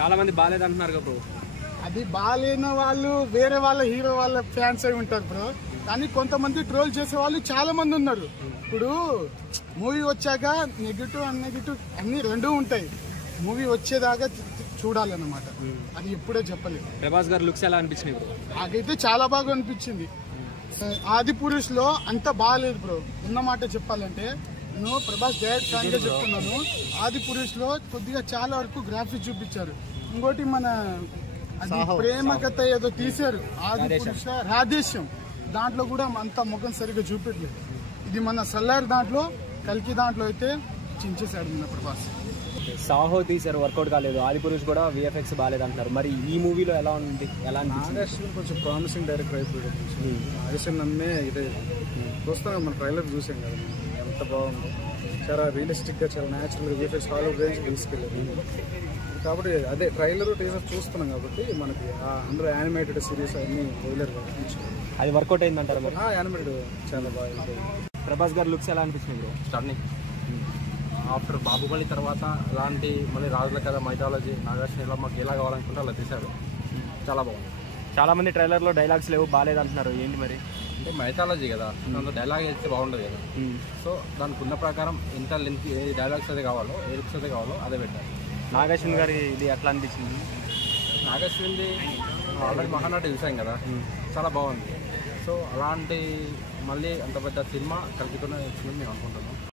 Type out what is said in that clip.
చాలా మంది బాగాలేదు అంటున్నారు కదా బ్రో. అది బాగాలేని వాళ్ళు వేరే వాళ్ళ హీరో వాళ్ళ ఫ్యాన్స్ అయి ఉంటారు బ్రో. కానీ కొంతమంది ట్రోల్ చేసే వాళ్ళు చాలా మంది ఉన్నారు. ఇప్పుడు మూవీ వచ్చాక నెగిటివ్ అన్ నెగిటివ్ అన్ని రెండూ ఉంటాయి. మూవీ వచ్చేదాకా చూడాలన్నమాట. అది ఎప్పుడే చెప్పలేదు. ప్రభాస్ గారు లుక్స్ ఎలా అనిపించినాయి బ్రో? నాకైతే చాలా బాగా అనిపించింది. ఆది పురుష్ లో అంత బాగాలేదు బ్రో. ఉన్నమాట చెప్పాలంటే నేను ప్రభాస్ డైరెక్ట్ ఫ్యాన్ గా చెప్తున్నాను. ఆది పురుష్ లో కొద్దిగా చాలా వరకు గ్రాఫిక్స్ చూపించారు. ఇంకోటి మన అది ప్రేమ కథ ఏదో తీశారు ఆది పురుష రాధేశ్యం, దాంట్లో కూడా అంత ముఖం సరిగ్గా చూపెట్టలేదు. ఇది మన సల్లార్ దాంట్లో కల్కి దాంట్లో అయితే చించేశాడు మన ప్రభాస్. సాహో తీశారు, వర్కౌట్ కాలేదు. ఆది పురుష్ కూడా విఎఫ్ఎక్స్ బాగాలేదు అంటున్నారు. మరి ఈ మూవీలో ఎలా ఉంది? ఎలా నాగేశ్వరం కొంచెం ప్రామిసింగ్ డైరెక్టర్ అయిపోయాడు. నాగేశ్వరం నమ్మే ఇదే చూస్తాం. మన ట్రైలర్ చూసాం కదా, ఎంత బాగుంది. చాలా రియలిస్టిక్ గా, చాలా న్యాచురల్ గా విఎఫ్ఎక్స్ హాలీవుడ్ రేంజ్ తీసుకెళ్ళారు. కాబట్టి అదే ట్రైలర్ టీజర్ చూస్తున్నాం కాబట్టి మనకి అందులో యానిమేటెడ్ సిరీస్ అన్ని ట్రైలర్ అది వర్కౌట్ అయిందంటారు. యానిమేటెడ్ చాలా బాగుంది. ప్రభాస్ గారు లుక్స్ ఎలా అనిపించింది బ్రో? స్టన్నింగ్. ఆఫ్టర్ బాహుబలి తర్వాత ఇలాంటి మళ్ళీ రాజుల కథ మైథాలజీ నాగార్జున ఇలా మాకు ఎలా కావాలనుకుంటే అలా తీశాడు. చాలా బాగుంది. చాలా మంది ట్రైలర్లో డైలాగ్స్ లేవు, బాగాలేదు అంటున్నారు. ఏంటి మరి? అంటే మైథాలజీ కదా, దాంట్లో డైలాగ్ అయితే బాగుండదు కదా. సో దానికి ఉన్న ప్రకారం ఎంత లెంత్ ఏ డైలాగ్స్ అయితే కావాలో, ఏ లుక్స్ అయితే కావాలో అదే పెట్టారు. నాగార్జున గారి ఇది ఎట్లా అనిపించింది? నాగార్జునది ఆల్రెడీ మహానటి చూసాం కదా, చాలా బాగుంది. సో అలాంటి మళ్ళీ అంత పెద్ద సినిమా కల్పితోనే వచ్చిందని మేము అనుకుంటున్నాం.